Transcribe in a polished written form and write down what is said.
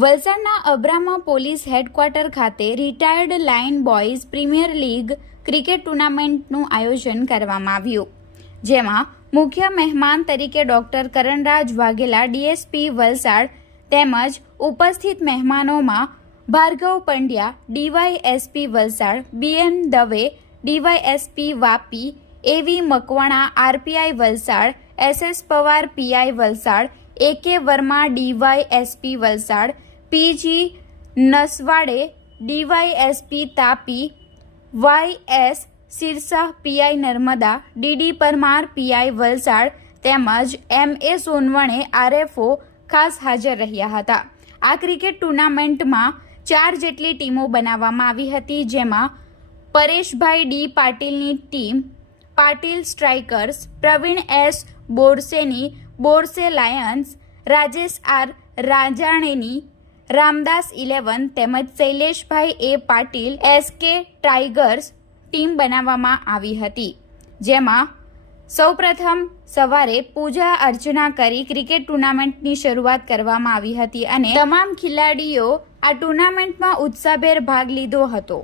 વલસાડના Abrama police headquarter ખાતે retired lion boys premier league cricket ટુર્નામેન્ટનું આયોજન કરવામાં આવ્યું, જેમાં મુખ્ય મહેમાન તરીકે ડોક્ટર કરણરાજ વાઘેલા ડીએસપી વલસાડ તેમજ ઉપસ્થિત મહેમાનોમાં Bhargav Pandya DYSP Valsad, BN Dave DYSP Vapi, AV Makwana RPI Valsad, SS Pawar PI Valsad, AK Verma DYSP Valsad, PG Nasvade DYSP Tapi, YS Sirsa PI Narmada, DD Parmar PI Valsad તેમજ એમએ સોનવણે આરએફઓ ખાસ હાજર રહ્યા હતા। આ ક્રિકેટ ટુર્નામેન્ટમાં 4 જેટલી ટીમો બનાવવામાં આવી હતી, જેમાં પરેશભાઈ ડી પાટીલની team Patil strikers, Pravin S બોરસેની બોરસે લાયન્સ, રાજેશ આર રાજાણેની રામદાસ 11 તેમજ Shaileshbhai A Patil SK tigers team બનાવવામાં આવી હતી, જેમાં સૌપ્રથમ સવારે પૂજા અર્ચના કરી ક્રિકેટ ટુર્નામેન્ટની શરૂઆત કરવામાં આવી હતી અને તમામ ખેલાડીઓ આ ટુર્નામેન્ટમાં ઉત્સાહભેર ભાગ લીધો હતો।